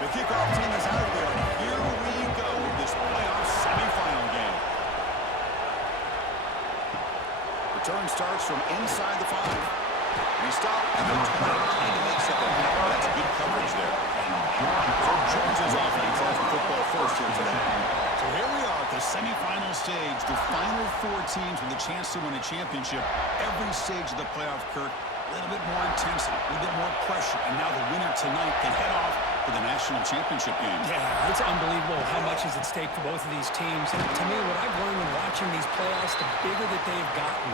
The kickoff team is out there, and here we go with this playoff semifinal game. Return starts from inside the 5. And he stopped at the 20, trying to make something happen. That's good coverage there. So Georgia's offense has the football first here today. So here we are at the semifinal stage, the final 4 teams with a chance to win a championship. Every stage of the playoff, Kirk, a little bit more intensity, a little bit more pressure, and now the winner tonight can head off for the national championship game. Yeah, it's unbelievable how much is at stake for both of these teams. And to me, what I've learned when watching these playoffs, the bigger that they've gotten,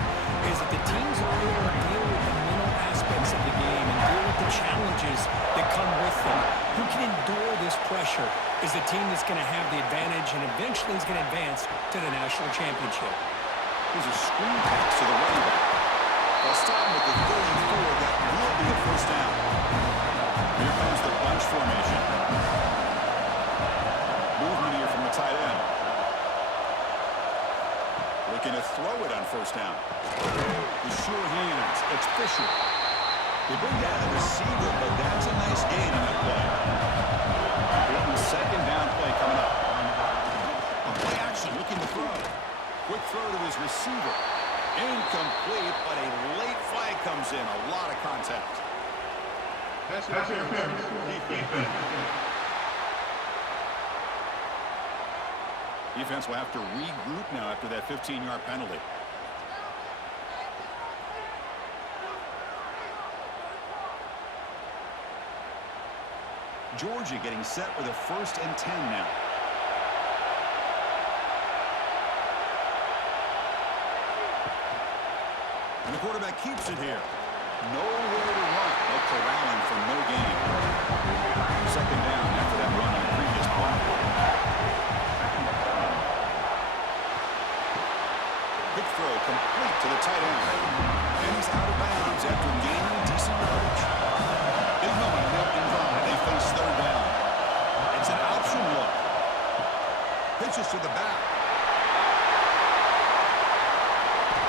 is that the teams are able to deal with the mental aspects of the game and deal with the challenges that come with them. Who can endure this pressure is the team that's going to have the advantage and eventually is going to advance to the national championship. Here's a screen pass to the running back. They'll start with the 34. That will be a first down. Here comes the bunch formation. Movement here from the tight end. Looking to throw it on first down. The sure hands. It's Fisher. They bring down the receiver, but that's a nice gain on that play. Important second down play coming up. A play action looking to throw. Quick throw to his receiver. Incomplete, but a late flag comes in. A lot of contact. That's defense will have to regroup now after that 15-yard penalty. Georgia getting set with a 1st and 10 now. And the quarterback keeps it here. Nowhere to run. No corralling for no gain. Second down after that run on the previous play. Quick throw complete to the tight end. And he's out of bounds after gaining decent yardage. Big moment in drive. They face 3rd down. It's an option look. Pitches to the back.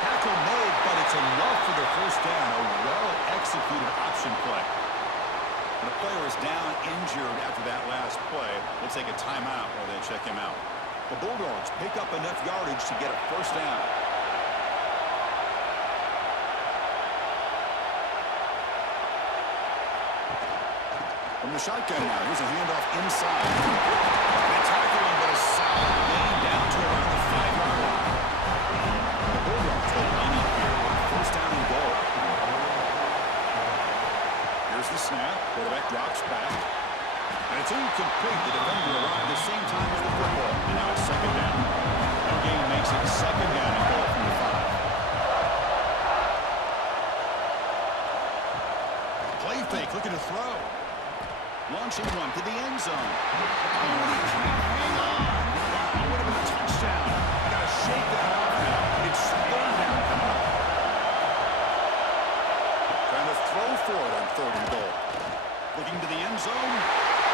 Tackle made, but it's enough for the first down. A well-executed option play. The player is down injured after that last play. We'll take a timeout while they check him out. The Bulldogs pick up enough yardage to get a first down. From the shotgun now, here's a handoff inside. They tackle him, but a solid gain down to around the 5-yard line. The Bulldogs will line up here with first down and goal. Here's the snap. Quarterback drops back. And it's incomplete. The defender arrived at the same time as the football. And now it's second down. That game makes it second down and goal from the 5. Play fake, looking to throw. Launching one to the end zone. Oh, he can't hang on. Wow, would have been a touchdown. Got to shake that off now. It's 3rd down coming up. Trying to throw for it on 3rd and goal. Looking to the end zone.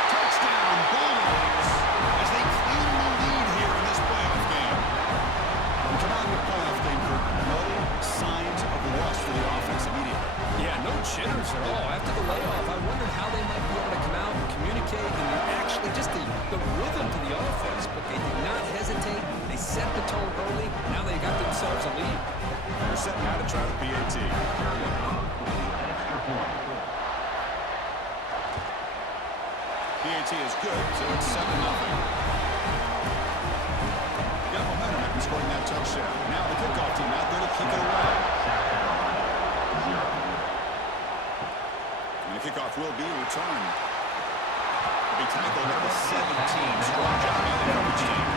Touchdown, Bulldogs, as they claim the lead here in this playoff game. Come on, the playoff game, Kirk. No signs of rust for the offense immediately. Yeah, no jitters at all. After the layoff, I wondered how they might be able to come out and communicate and actually just the rhythm to the offense, but they did not hesitate. They set the tone early. Now they got themselves a lead. They're set now to try the PAT. PAT is good, so it's 7-0. Got momentum after scoring that touchdown. Now the kickoff team out there to kick it away. And the kickoff will be returned. Will be tackled at the 17. Strong job by the coverage team.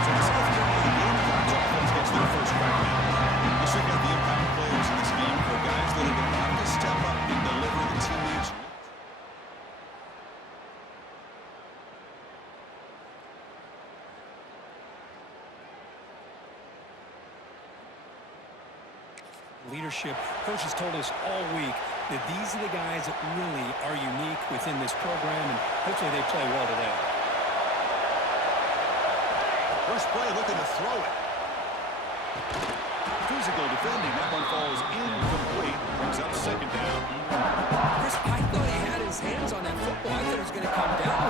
So the South Carolina Gamecocks offense gets their first crack now. Let's check out the impact players in this game for guys that are going to have to step up and deliver the teammates. Leadership. Coach has told us all week that these are the guys that really are unique within this program, and hopefully they play well today. First play looking to throw it. Physical defending. That one falls incomplete. Brings up second down. Chris, I thought he had his hands on that football. I thought he was going to come down.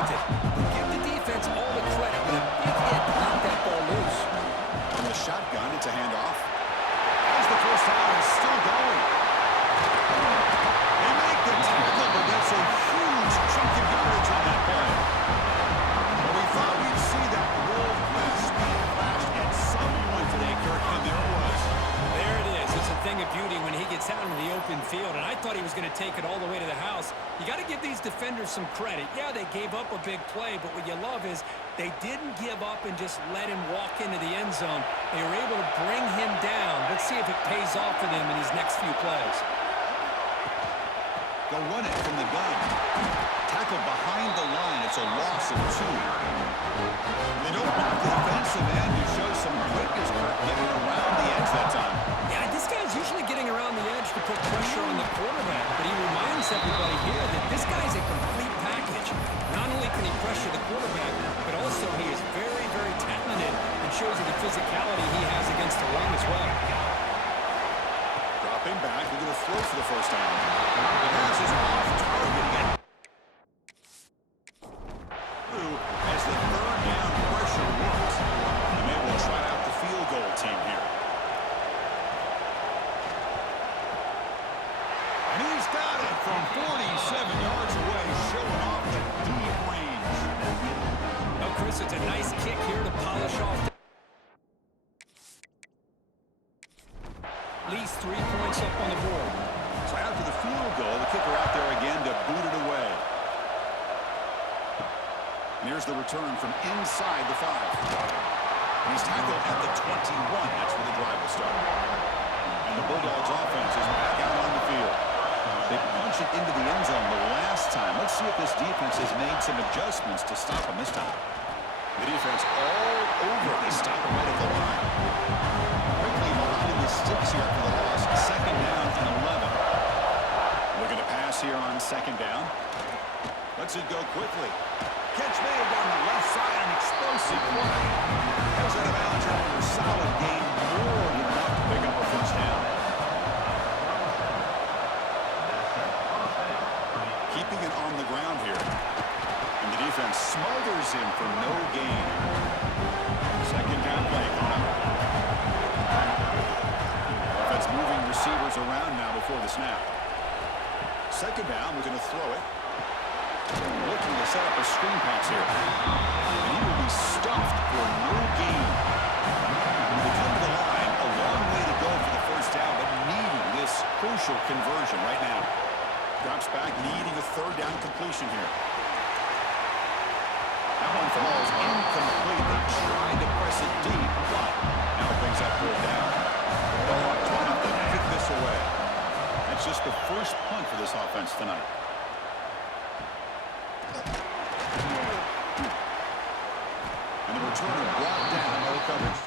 field, and I thought he was going to take it all the way to the house. You got to give these defenders some credit. Yeah, they gave up a big play, but what you love is they didn't give up and just let him walk into the end zone. They were able to bring him down. Let's see if it pays off for them in these next few plays. They'll run it from the gun. Tackle behind the line. It's a loss of 2. They don't block the defensive end. You show some quickness, Kirk, getting around the edge that time. Yeah, this guy's usually getting around the edge to put pressure on the quarterback, but he reminds everybody here that this guy's a complete package. Not only can he pressure the quarterback, but also he is very, very talented and shows you the physicality he has against the run as well. Dropping back, we're going to throw for the first down. The pass is off target again. As the third down pressure works, and they will try out the field goal team here. And he's got it from 47 yards away, showing off the deep range. Oh, Chris, it's a nice kick here to polish off. At least 3 points up on the board. So after the field goal, the kicker out there again to boot it away. And here's the return from inside the 5. And he's tackled at the 21. That's where the drive will start. And the Bulldogs offense is back out on the field. They punch it into the end zone the last time. Let's see if this defense has made some adjustments to stop them this time. The defense all over. They stop him right at the line. Quickly behind the sticks here for the loss. Second down and 11. Looking to pass here on second down. Lets it go quickly. Catch made down the left side, an explosive play. Goes out of bounds after a solid gain, more than enough to pick up a first down. Keeping it on the ground here. And the defense smothers him for no gain. Second down play coming up. Offense moving receivers around now before the snap. Second down, we're going to throw it. Looking to set up a screen pass here. And he will be stuffed for no gain. They come to the line, a long way to go for the first down, but needing this crucial conversion right now. Drops back, needing a third down completion here. That one falls incomplete. They tried to press it deep, but now it brings up third down. Bulldogs will have to kick this away. That's just the first punt for this offense tonight. And the returner brought down by the coverage.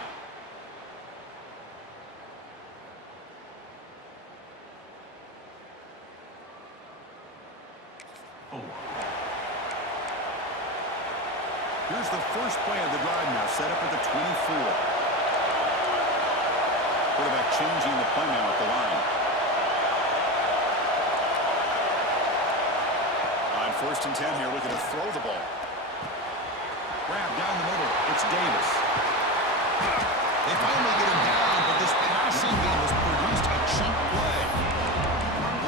Here's the first play of the drive now, set up at the 24. Quarterback changing the play now at the line. On 1st and 10 here, looking to throw the ball. Grab down the middle. It's Davis. They finally get him down, but this passing game has produced a chunk play.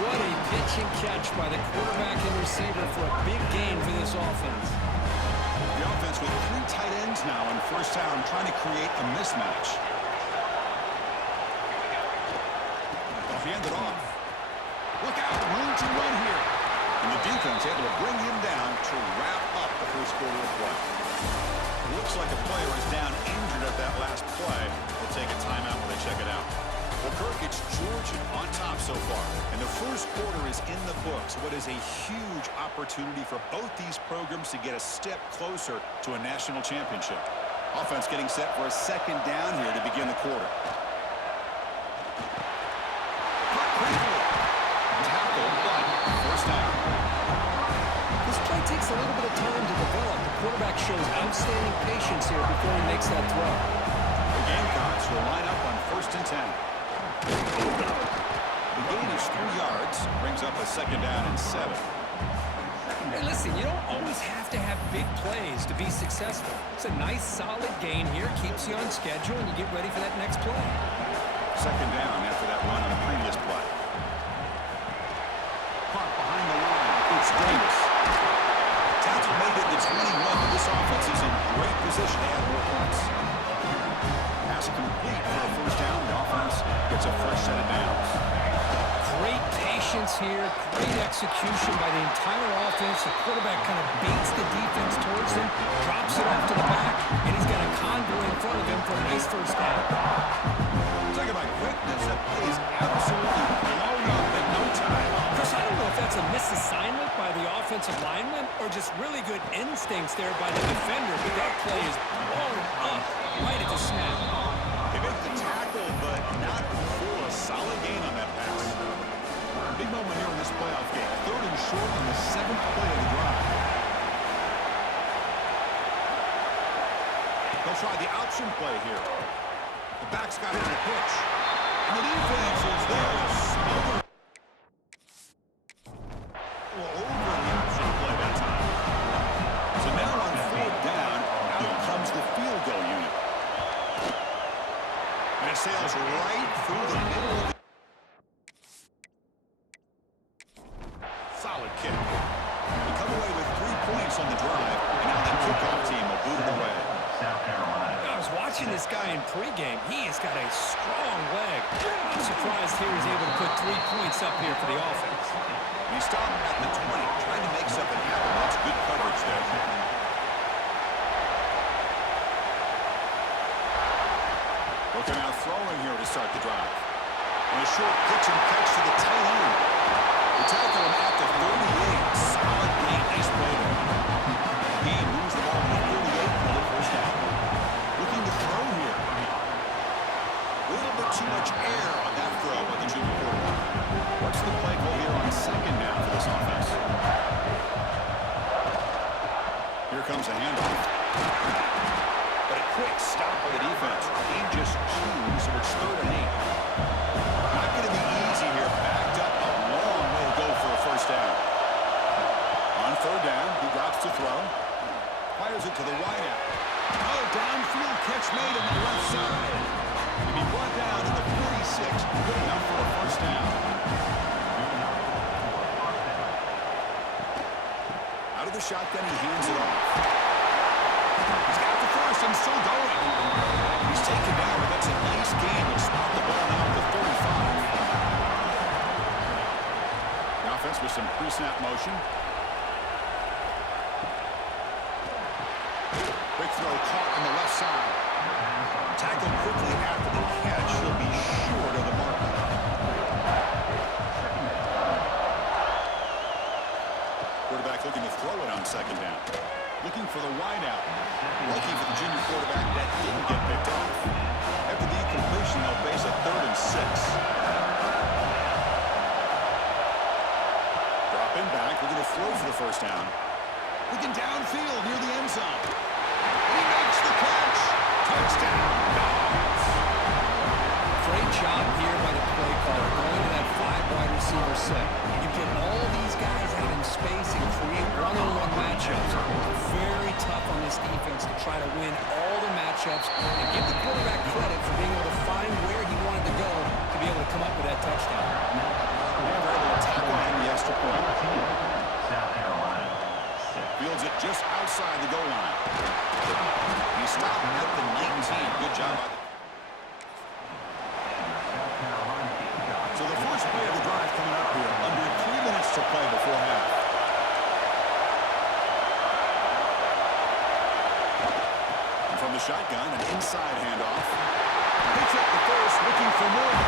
What a pitch and catch by the quarterback and receiver for a big gain for this offense. The offense with 3 tight ends now on first down, trying to create a mismatch. They'll hand it off. Look out, room to run here. And the defense able to bring him down to wrap up the first quarter of play. Looks like a player is down injured at that last play. We'll take a timeout when they check it out. Well, Kirk, it's Georgia on top so far. And the first quarter is in the books. What is a huge opportunity for both these programs to get a step closer to a national championship. Offense getting set for a second down here to begin the quarter. Tackle, but first down. This play takes a little bit of time to develop. The quarterback shows outstanding patience here before he makes that throw. The Gamecocks will line up on 1st and 10. The gain is 3 yards, brings up a second down and 7. Hey, listen, you don't always have to have big plays to be successful. It's a nice, solid gain here, keeps you on schedule, and you get ready for that next play. Second down after that run on the previous play. Caught behind the line. It's Davis. Tackle made it to 21, but this offense is in great position to add more points. Pass complete for a first down. The offense gets a fresh set of downs. Great patience here, great execution by the entire offense. The quarterback kind of baits the defense towards him, drops it off to the back, and he's got a convoy in front of him for a nice first down. Talking about quickness, that play is absolutely blown up in no time. Chris, I don't know if that's a misassignment by the offensive lineman or just really good instincts there by the defender, but that play is blown up right at the snap. They make the tackle, but not before a solid gain on that pass. Big moment here in this playoff game. 3rd and short on the 7th play of the drive. They'll try the option play here. The back's got it in a pitch. And the defense is there to smother. Well, over the option play that time. So now on 4th down, out comes the field goal unit. And it sails right through the middle of the... Solid kick. They come away with 3 points on the drive, and now the kickoff team will boot it away. I was watching this guy in pregame. He has got a strong leg. I'm surprised here he's able to put 3 points up here for the offense. He stopped at the 20, trying to make something happen. That's good coverage there. Looking out throwing here to start the drive. And a short pitch and catch to the tight end. They tackle him at the 38. Solid gain. Nice play there. He moves the ball to the 38 for the first down. Looking to throw here. A little bit too much air on that throw by the junior quarterback. What's the play call here on 2nd down for this offense? Here comes a handoff. But a quick stop by the defense. He just chews, so it's 3rd and 8. Not going to be easy here. Backed up a long way to go for a first down. On 3rd down, he drops to throw. Fires it to the wideout. Oh, downfield catch made on the left side. He'll be brought down to the 46. Good enough for a first down. Out of the shotgun, he hands it off. He's got the first and still going. He's taken down, but that's a nice gain. He'll spot the ball now at the 35. The offense with some pre-snap motion. Quick throw caught on the left side. Tackled quickly after the catch. He'll be short of the mark. Quarterback looking to throw it on 2nd down. Looking for the wideout. Lucky for the junior quarterback that didn't get picked off. After the incompletion, they'll face a 3rd and 6. Dropping back, looking to throw for the first down. Looking downfield near the end zone. He makes the catch. Touchdown, Dawgs. Great job here by the play caller, going to that 5 wide receiver set. You get all these guys out in space and create one-on-one matchups. Very tough on this defense to try to win all the matchups and give the quarterback credit for being able to find where he wanted to go to be able to come up with that touchdown. They're able to tackle him the extra point. Fields it just outside the goal line. He stopped at the 19. Good job by the... So the first play of the drive coming up here. Under 3 minutes to play before half. And from the shotgun, an inside handoff. Picks up the first, looking for more.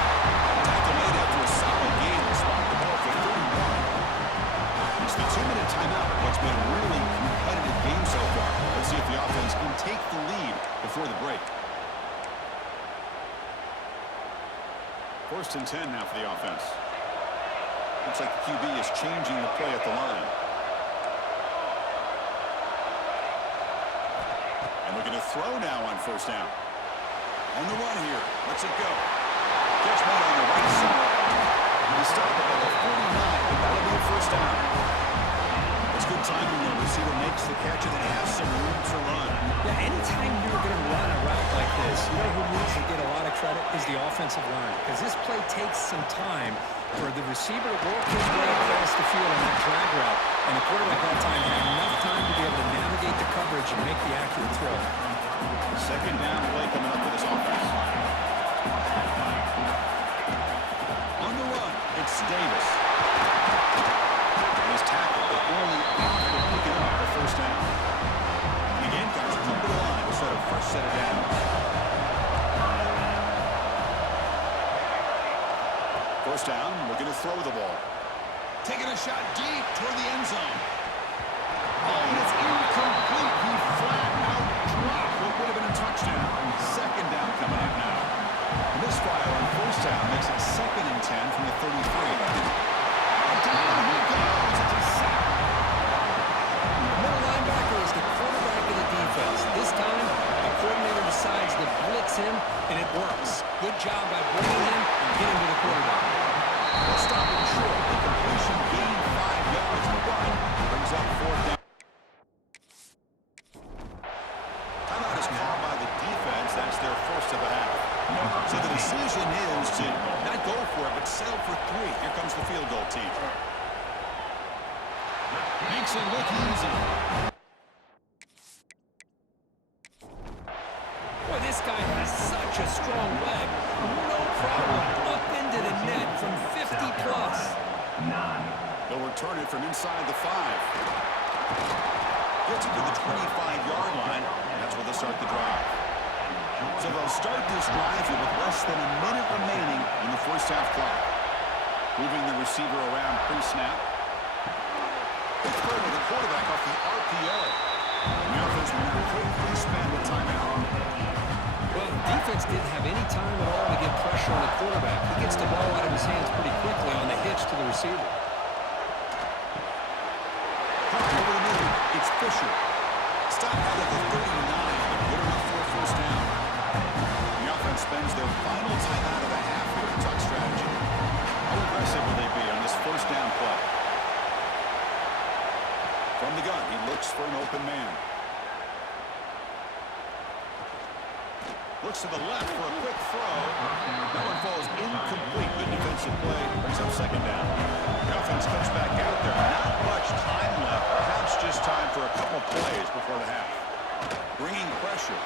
Tackle made after a solid gain to spot the ball for 31. It's the 2-minute timeout. What's been a really competitive game so far. Let's see if the offense can take the lead before the break. 1st and 10 now for the offense. Looks like the QB is changing the play at the line. And looking to throw now on 1st down. On the run here. Let's it go. Catch made on the right side. He stopped it at the 49, but that'll be a 1st down. It's good timing there. Receiver makes the catch and then has some room to run. Yeah, anytime you're going to run a route like this, you know who needs to get a lot of credit is the offensive line, because this play takes some time for the receiver to work his way across the field on that drag route, and the quarterback that time had enough time to be able to navigate the coverage and make the accurate throw. 2nd down play coming up for this offense. On the run, it's Davis. And he's tackled, but only after picking up the first down. The Gamecocks come to the line to set a fresh set of downs. First down, looking to throw the ball. Taking a shot deep toward the end zone. Oh, and it's incomplete. He flat out dropped what would have been a touchdown. Second down coming up now. Misfire on first down makes it 2nd and 10 from the 33. Down he goes. It's a sack. The middle linebacker is the quarterback of the defense. This time, the coordinator decides to blitz him, and it works. Good job by bringing him and getting to the quarterback. Let's stop him short. The completion gained 5 yards. The run brings up 4th down. Timeout is called by the defense. That's their first of the half. So the decision is to not go for it, but settle for 3. Here comes the field goal team. Makes it look easy. Boy, this guy has such a strong leg. No problem. Up into the net from 50+. They'll return it from inside the 5. Gets it to the 25-yard line, and that's where they'll start the drive. So they'll start this drive here with less than a minute remaining in the first half clock. Moving the receiver around pre-snap. Quick throw to the quarterback off the RPO. The offense will now quickly spend the timeout. Well, the defense didn't have any time at all to get pressure on the quarterback. He gets the ball out of his hands pretty quickly on the hitch to the receiver. Over the middle, it's Fisher. Stop out at the 39, but good enough for a first down. The offense spends their final timeout of the half here in tuck strategy. How aggressive will they be on this first down play? From the gun, he looks for an open man. Looks to the left for a quick throw. That one falls incomplete. Good defensive play. Brings up 2nd down. The offense comes back out there. Not much time left. Perhaps just time for a couple plays before the half. Bringing pressure.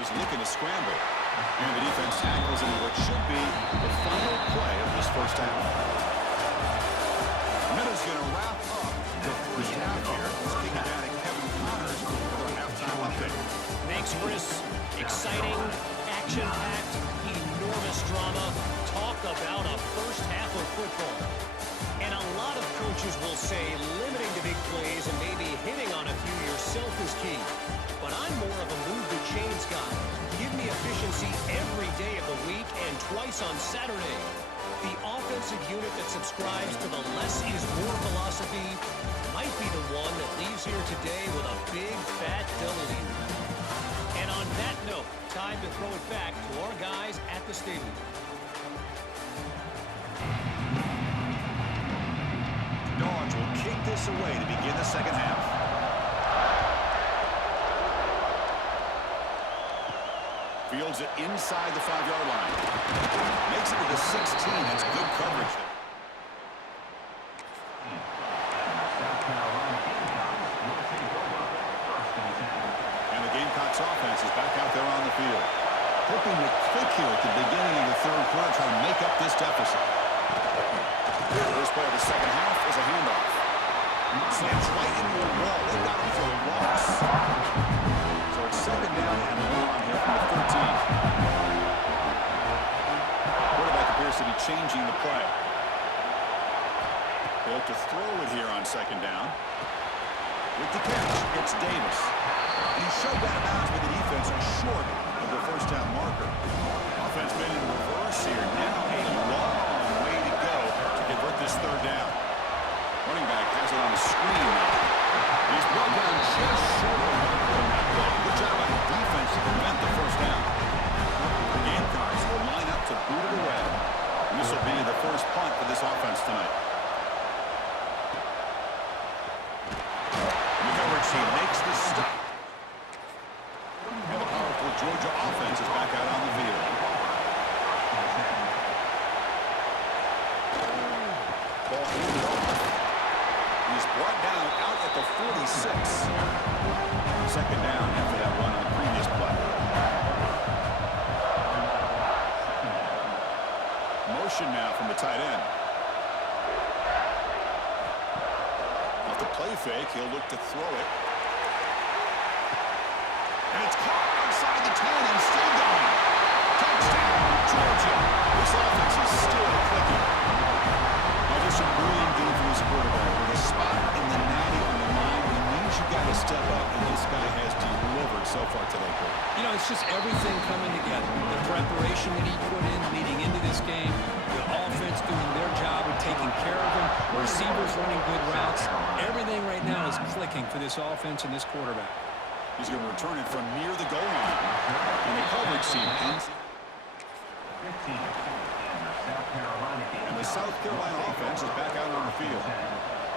He's looking to scramble. And the defense tackles into what should be the final play of this first half. Minutes going to wrap up the first half here. Let's kick it down to Kevin Connors for a halftime update. Thanks, Chris. Exciting, action-packed, enormous drama. Talk about a first half of football. And a lot of coaches will say limiting the big plays and maybe hitting on a few yourself is key. But I'm more of a move the chains guy. Give me efficiency every day of the week and twice on Saturday. The offensive unit that subscribes to the less is more philosophy might be the one that leaves here today with a big fat W. And on that note, time to throw it back to our guys at the stadium. Dawgs will kick this away to begin the second half. Fields it inside the 5-yard line. Makes it to the 16. That's good coverage there. And the Gamecocks offense is back out there on the field. Hoping to click here at the beginning of the third quarter, trying to make up this deficit. First play of the second half is a handoff. Slams right into a wall. They got him for a loss. So it's 2nd down and long here from the 13. Quarterback appears to be changing the play. They look to throw it here on 2nd down. With the catch, it's Davis. He shoved out of bounds with the defense short of the first down marker. Offense been in reverse here. Now a long way to go to convert this 3rd down. Running back has it on the screen now. He's brought down just short of the marker on that play. Good job by the defense to prevent the first down. The Gamecocks will line up to boot it away. And this will be the first punt for this offense tonight. He makes the stop. And the powerful Georgia offense is back out on the field. Ball handed off. He's brought down out at the 46. 2nd down after that run on the previous play. motion now from the tight end. Off the play fake, he'll look to throw it. And it's caught outside the 10 and still going. Touchdown, Georgia. This offense is still clicking. Now, just a brilliant game from this quarterback. With a spot in the natty on the line, he means you got to step up, and this guy has delivered so far today, Cole. You know, it's just everything coming together. The preparation that he put in leading into this game, the offense doing their job of taking care of him, receivers running good routes. Everything right now is clicking for this offense and this quarterback. He's going to return it from near the goal line. And the coverage team ends. And the South Carolina offense is back out on the field.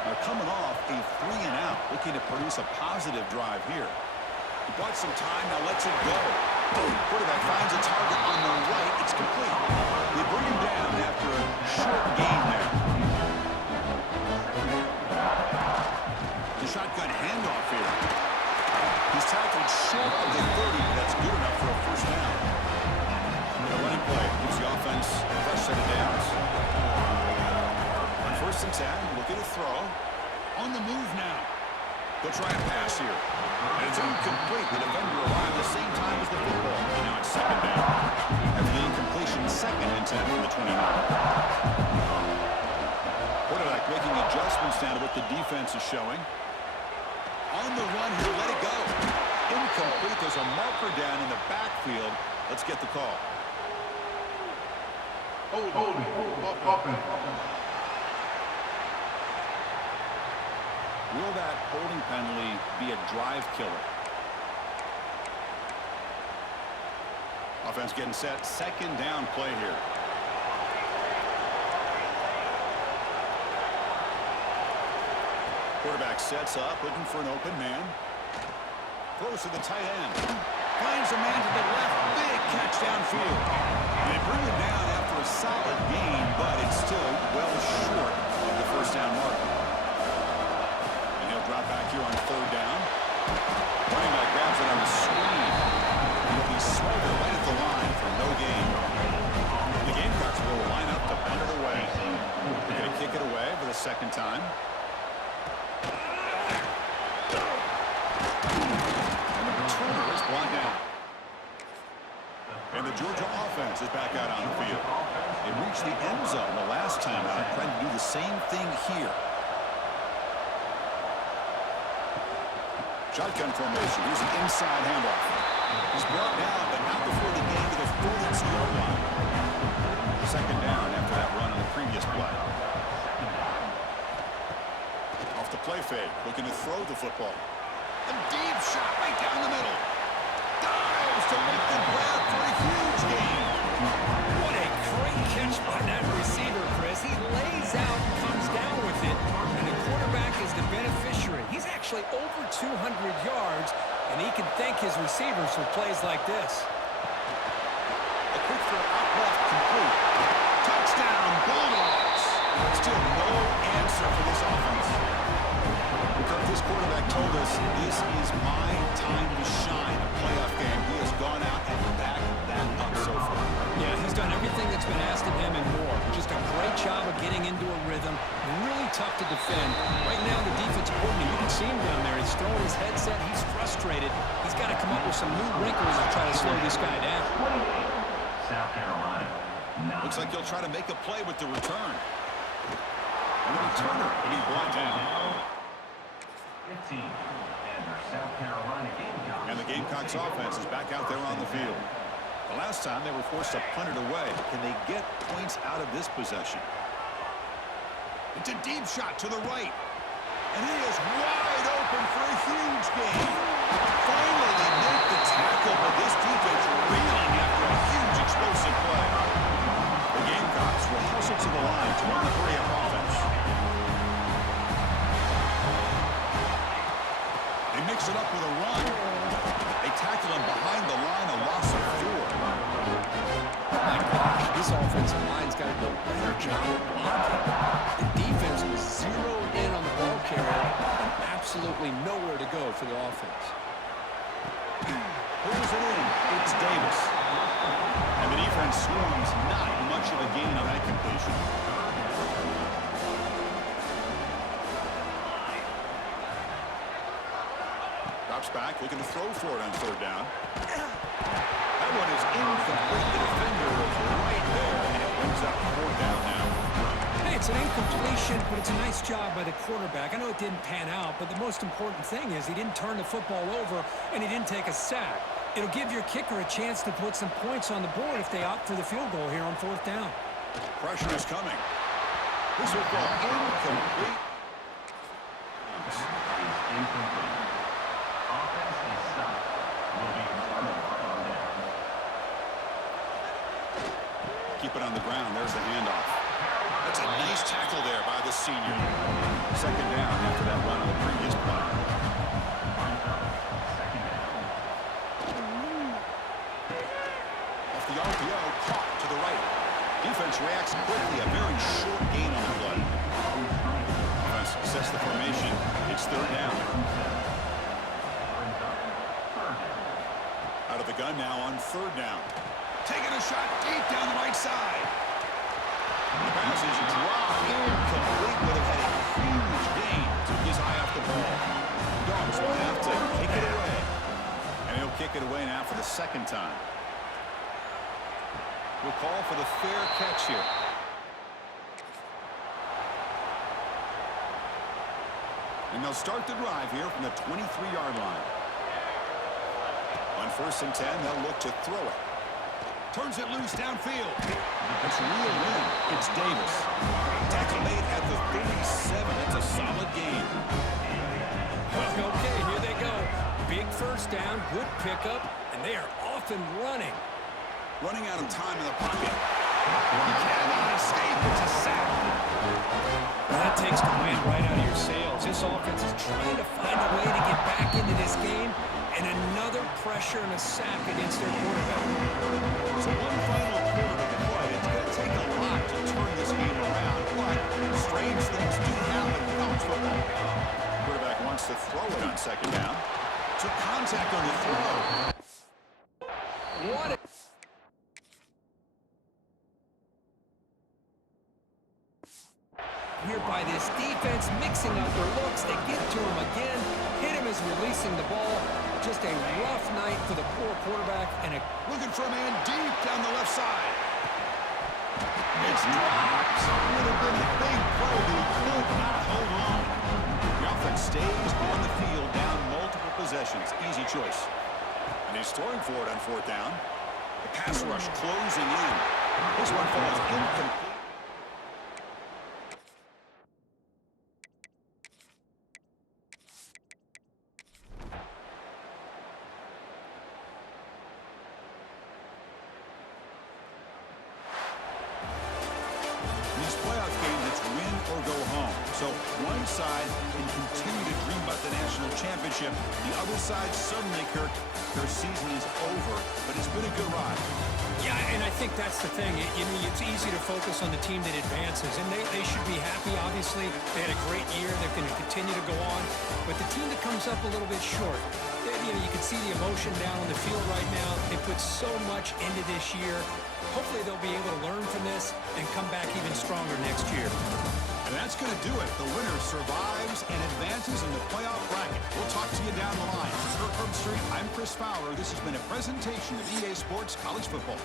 Now coming off a 3-and-out, looking to produce a positive drive here. He bought some time, now lets it go. Quarterback finds a target on the right. It's complete. They bring him down after a short gain there. The shotgun handoff here. He's tackled short of the 30, but that's good enough for a first down. The running play gives the offense a fresh set of downs. On 1st and 10, looking to throw. On the move now. They'll try a pass here. And it's incomplete. The defender arrived at the same time as the football. And now it's 2nd down. After the incompletion, 2nd and 10 from the 29. Quarterback making adjustments now to what the defense is showing. On the run here, let it go. Incomplete. There's a marker down in the backfield. Let's get the call. Holding. Open. Will that holding penalty be a drive killer? Offense getting set. 2nd down play here. Quarterback sets up, looking for an open man. Throws to the tight end. Finds a man to the left. Big catch downfield. And they bring him down after a solid gain, but it's still well short of the first down mark. And he'll drop back here on 3rd down. Running back grabs it on the screen. He'll be swatted right at the line for no gain. And the Gamecocks will line up to punt it away. They're going to kick it away for the 2nd time. And the Georgia offense is back out on the field. They reached the end zone the last time out, trying to do the same thing here. Shotgun formation. Here's an inside handoff. He's brought down, but not before the gain to the 42-yard line. 2nd down after that run on the previous play. Off the play fake, looking to throw the football. A deep shot right down the middle. Dives to make the grab for a huge gain. What a great catch by that receiver, Chris. He lays out and comes down with it, and the quarterback is the beneficiary. He's actually over 200 yards, and he can thank his receivers for plays like this. A quick throw out left, complete. Touchdown, Bulldogs. Still no answer for this offense. Because this quarterback told us this is my time to shine. A playoff game. He has gone out and backed that up so far. Yeah, he's done everything that's been asked of him and more. Just a great job of getting into a rhythm. Really tough to defend. Right now, the defensive coordinator, you can see him down there. He's throwing his headset. He's frustrated. He's got to come up with some new wrinkles to try to slow this guy down. South Carolina. Looks like he'll try to make a play with the return. And the returner will be brought down. 15. And our South Carolina Gamecocks. And the Gamecocks offense is back out there on the field. The last time they were forced to punt it away. Can they get points out of this possession? It's a deep shot to the right. And he is wide open for a huge gain. Finally, they make the tackle, but this defense reeling after a huge explosive play. The Gamecocks will hustle to the line to run the hurry-up offense. They mix it up with a run. They tackle him behind the line, a loss of 4. My gosh, this offensive line's got to do a better job of blocking. The defense was zeroed in on the ball carrier and absolutely nowhere to go for the offense. Pulls it in. It's Davis. And the defense swarms. Not much of a gain on that completion. Drops back, looking to throw for it on third down. That one is incomplete. The defender was right there, and it brings up fourth down now. Hey, it's an incompletion, but it's a nice job by the quarterback. I know it didn't pan out, but the most important thing is he didn't turn the football over, and he didn't take a sack. It'll give your kicker a chance to put some points on the board if they opt for the field goal here on fourth down. Pressure is coming. This will go incomplete. Is incomplete. Offense is stopped. Will be turnover on downs. Keep it on the ground. There's the handoff. That's a nice tackle there by the senior. Second down after that run on the previous play. Second down. Off the RPO, caught to the right. Defense reacts quickly. A very short gain on the play. Defense sets the formation. It's third down. Out of the gun now on third down. Taking a shot deep down the right side. The pass is dropped. Incomplete. Would have had a huge gain. Took his eye off the ball. Dawgs will have to kick it away. And he'll kick it away now for the second time. We'll call for the fair catch here. And they'll start the drive here from the 23-yard line. On 1st and 10, they'll look to throw it. Turns it loose downfield. It's reeled in. It's Davis. Tackle made at the 37. It's a solid game. Okay, here they go. Big first down, good pickup, and they are off and running. Running out of time in the pocket. He cannot escape. It's a sack. Well, that takes the wind right out of your sails. This offense is trying to find a way to get back into this game, and another pressure and a sack against their quarterback. So one final quarter to play. It's going to take a lot to turn this game around, but strange things do happen in college football. Quarterback wants to throw it on second down. Took contact on the throw. What a... Here by this defense, mixing up their looks. They get to him again. Hit him as releasing the ball. Just a rough night for the poor quarterback. And Looking for a man deep down the left side. It's dropped. Would have been a big play, but he could not hold on. The offense stays on the field, down multiple possessions. Easy choice. And he's throwing for it on fourth down. The pass rush closing in. This one falls incomplete. So one side can continue to dream about the national championship. The other side, suddenly, Kirk, their season is over. But it's been a good ride. yeah, and I think that's the thing. It's easy to focus on the team that advances, and they should be happy, obviously. They had a great year. They're going to continue to go on. But the team that comes up a little bit short, you can see the emotion down on the field right now. They put so much into this year. Hopefully they'll be able to learn from this and come back even stronger next year. And that's going to do it. The winner survives and advances in the playoff bracket. We'll talk to you down the line. For Kirk Herbstreit, I'm Chris Fowler. This has been a presentation of EA Sports College Football.